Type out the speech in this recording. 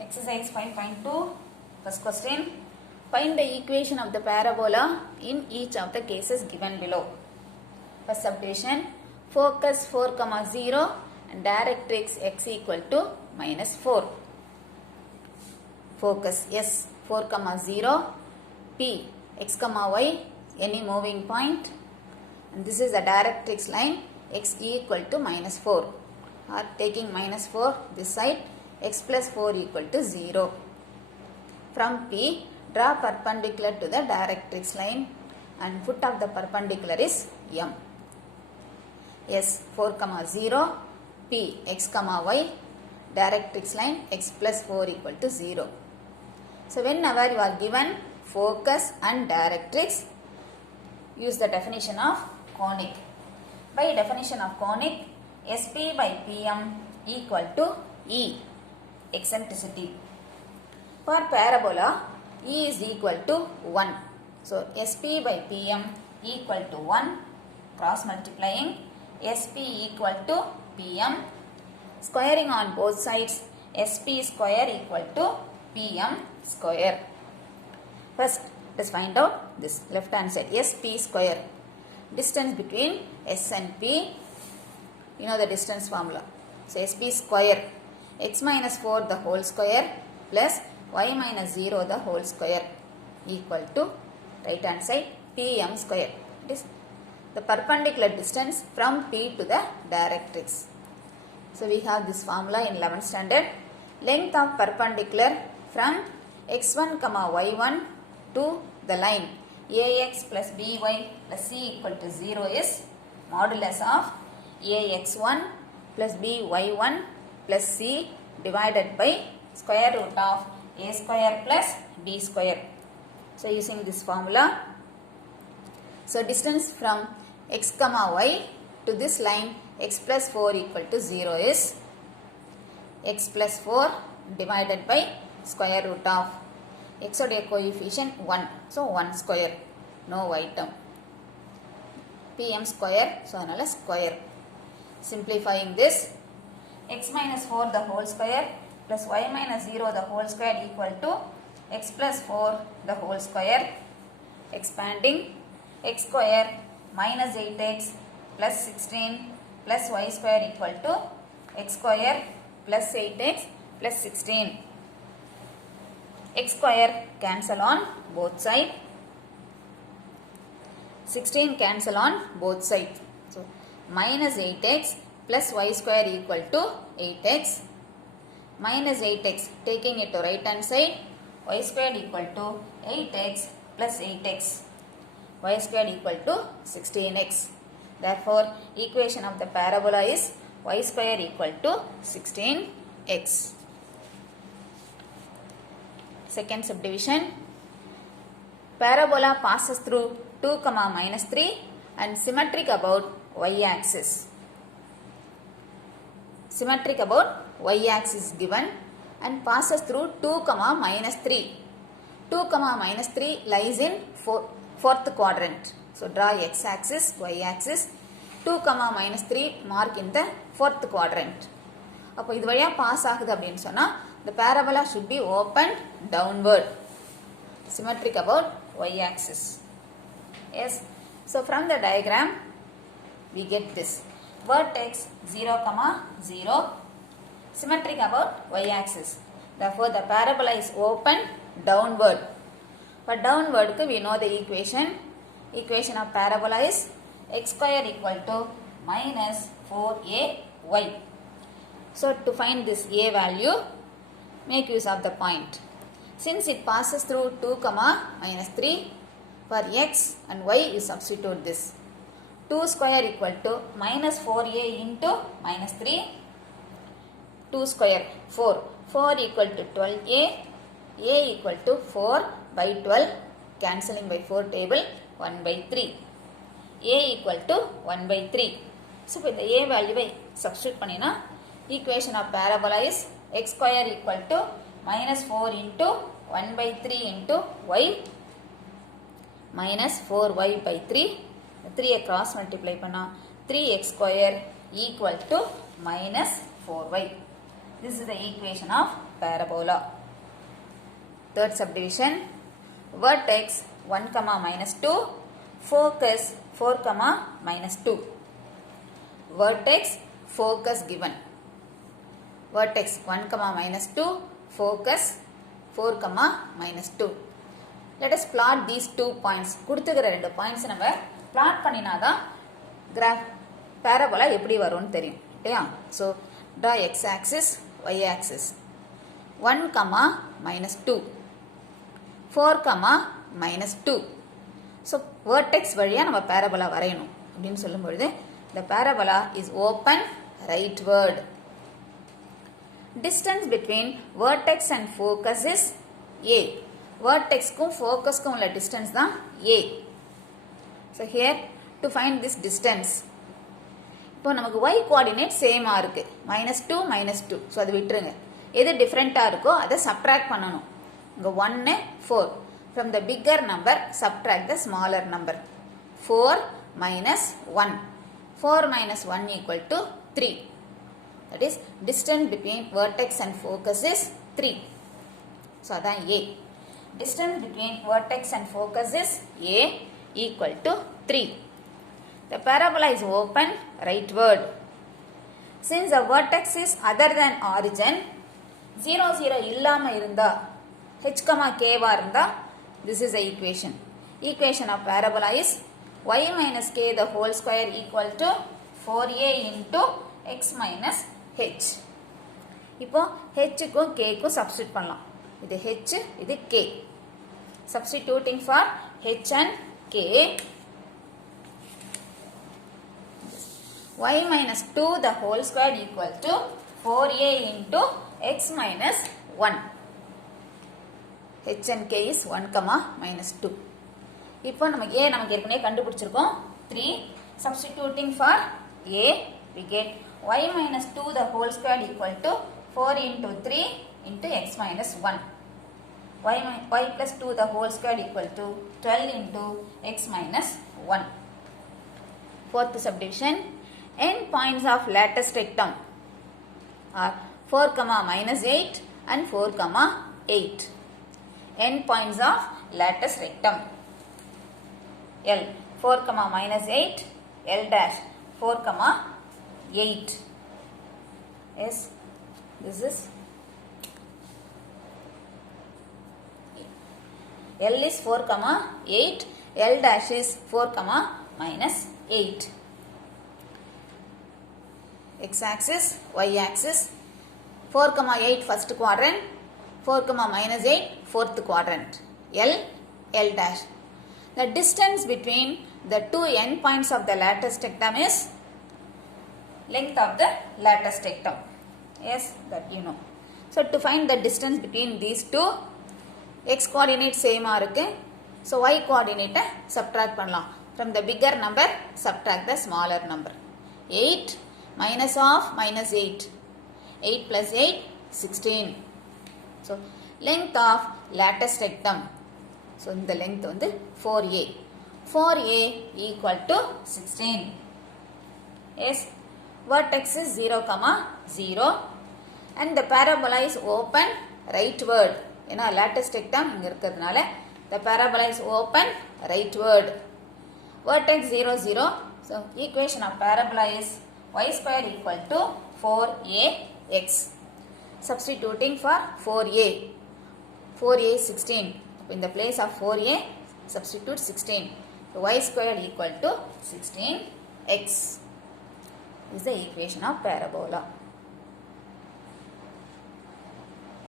Exercise 5.2. First question. Find the equation of the parabola in each of the cases given below. First subdivision. Focus 4, 0 and directrix x equal to -4. Focus S 4, 0. P x, y any moving point. And this is the directrix line x equal to -4. Or taking -4 this side, x plus 4 equal to 0. From P, draw perpendicular to the directrix line and foot of the perpendicular is M. S 4, 0, P x, y, directrix line x plus 4 equal to 0. So whenever you are given focus and directrix, use the definition of conic. By definition of conic, SP by PM equal to E, eccentricity. For parabola, E is equal to 1. So SP by PM equal to 1, cross multiplying, SP equal to PM, squaring on both sides, SP square equal to PM square. First, let's find out this left hand side, SP square. Distance between S and P, you know the distance formula. So SP square, x minus 4 the whole square plus y minus 0 the whole square equal to right hand side PM square. It is the perpendicular distance from P to the directrix. So we have this formula in 11th standard. Length of perpendicular from x1, y1 to the line ax plus by plus c equal to 0 is modulus of ax1 plus by1 plus c divided by square root of a square plus b square. So using this formula, so distance from x, y to this line x plus 4 equal to 0 is x plus 4 divided by square root of x உடைய coefficient 1. So 1 square. No y term. PM square. So another square. Simplifying this, x minus 4 the whole square plus y minus 0 the whole square equal to x plus 4 the whole square. Expanding, x square minus 8x plus 16 plus y square equal to x square plus 8x plus 16. X square cancel on both sides. 16 cancel on both sides. So minus 8x plus y square equal to 8x. Minus 8x taking it to right hand side. Y square equal to 8x plus 8x. Y square equal to 16x. Therefore, equation of the parabola is y square equal to 16x. Second subdivision. Parabola passes through 2, -3 and symmetric about y-axis. Symmetric about y-axis given and passes through 2, -3. 2, -3 lies in fourth quadrant. So draw x-axis, y-axis. 2, -3 mark in the fourth quadrant. அப்போ இது வழியா pass ஆகுது அப்படின்னு சொன்னா the parabola should be opened downward, symmetric about y-axis. Yes. So from the diagram we get this vertex 0, 0, symmetric about y-axis. Therefore the parabola is opened downward. But downward we know the equation. Equation of parabola is x square equal to minus 4ay. So to find this a value, make use of the point. Since it passes through 2, -3, for x and y you substitute this. 2 square equal to minus 4a into -3. 2 square 4. 4 equal to 12a. A equal to 4 by 12. Cancelling by 4 table 1 by 3. A equal to 1 by 3. So with the a value by substitute panina, equation of parabola is x square equal to minus 4 into 1 by 3 into y minus 4y by 3. 3 cross multiply panna 3x square equal to minus 4y. This is the equation of parabola. Third subdivision, vertex 1 comma minus 2, focus 4 comma minus 2. Vertex, focus given. Vertex 1 comma minus 2, focus 4 comma minus 2. Let us plot these 2 points. கொடுத்துக்கிற 2 points நம்ம plot பண்ணினாதான் graph parabola எப்படி வரும்னு தெரியும் இல்லையா? So draw x axis, y axis. 1 comma minus 2, 4 comma minus 2. So vertex வழியா நம்ம parabola வரையணும் அப்படின்னு சொல்லும் பொழுது the parabola is open rightward. Distance between vertex and focus is a. Vertex க்கும் focus க்கும் உள்ள distance தான் a. So here to find this distance, இப்போ நமக்கு y coordinate சேமா இருக்கு, -2 -2. ஸோ அது விட்டுருங்க. எது டிஃப்ரெண்ட்டாக இருக்கோ அதை சப்ட்ராக்ட் பண்ணணும். இங்கே 1 4. From the bigger number subtract the smaller number. 4 minus 1. 4 minus 1 equal to 3. That is distance between vertex and focus is 3. So அதான் a. Distance between vertex and focus is a equal to 3. The parabola is open rightward. Since the vertex is other than origin, 0 0 இல்லாம இருந்தா h, k வா இருந்தா this is the equation. Equation of parabola is y minus k the whole square equal to 4a into x minus h. இப்போ h க்கும் k க்கும் substitute பண்ணலாம். இது h, இது k. Substituting for h and k, y minus 2 the whole square equal to 4a into x minus 1. h and k is 1 comma minus 2. இப்போ நமக்கு a நமக்கு ஏற்கனவே கண்டுபிடிச்சிருக்கோம் 3. Substituting for a, we get y minus 2 the whole square equal to 4 into 3 into x minus 1. y plus 2 the whole square equal to 12 into x minus 1. Fourth subdivision, end points of lattice rectum are 4 comma minus 8 and 4 comma 8. End points of lattice rectum. L 4 comma minus 8, L dash 4 comma 8. Yes, this is L is 4 comma 8, L dash is 4 comma minus 8. X axis, y axis, 4 comma 8 first quadrant, 4 comma minus 8 fourth quadrant. L, L dash. The distance between the two end points of the lattice rectum is length of the lattice rectum. Yes, that you know. So to find the distance between these two, x coordinate same இருக்கு. So y coordinate subtract பண்ணலாம். From the bigger number subtract the smaller number. 8 minus of minus 8. 8 plus 8, 16. So length of lattice rectum. So இந்த length வந்து 4a. 4a equal to 16. Yes, vertex is 0 comma 0 and the parabola is open rightward. ஏன்னா lattice rectum இங்க இருக்கிறதுனால the parabola is open rightward. Vertex 0 0. So equation of parabola is y square equal to 4ax. Substituting for 4a. 4a 16. In the place of 4a, substitute 16. So y square equal to 16x. This is the equation of parabola.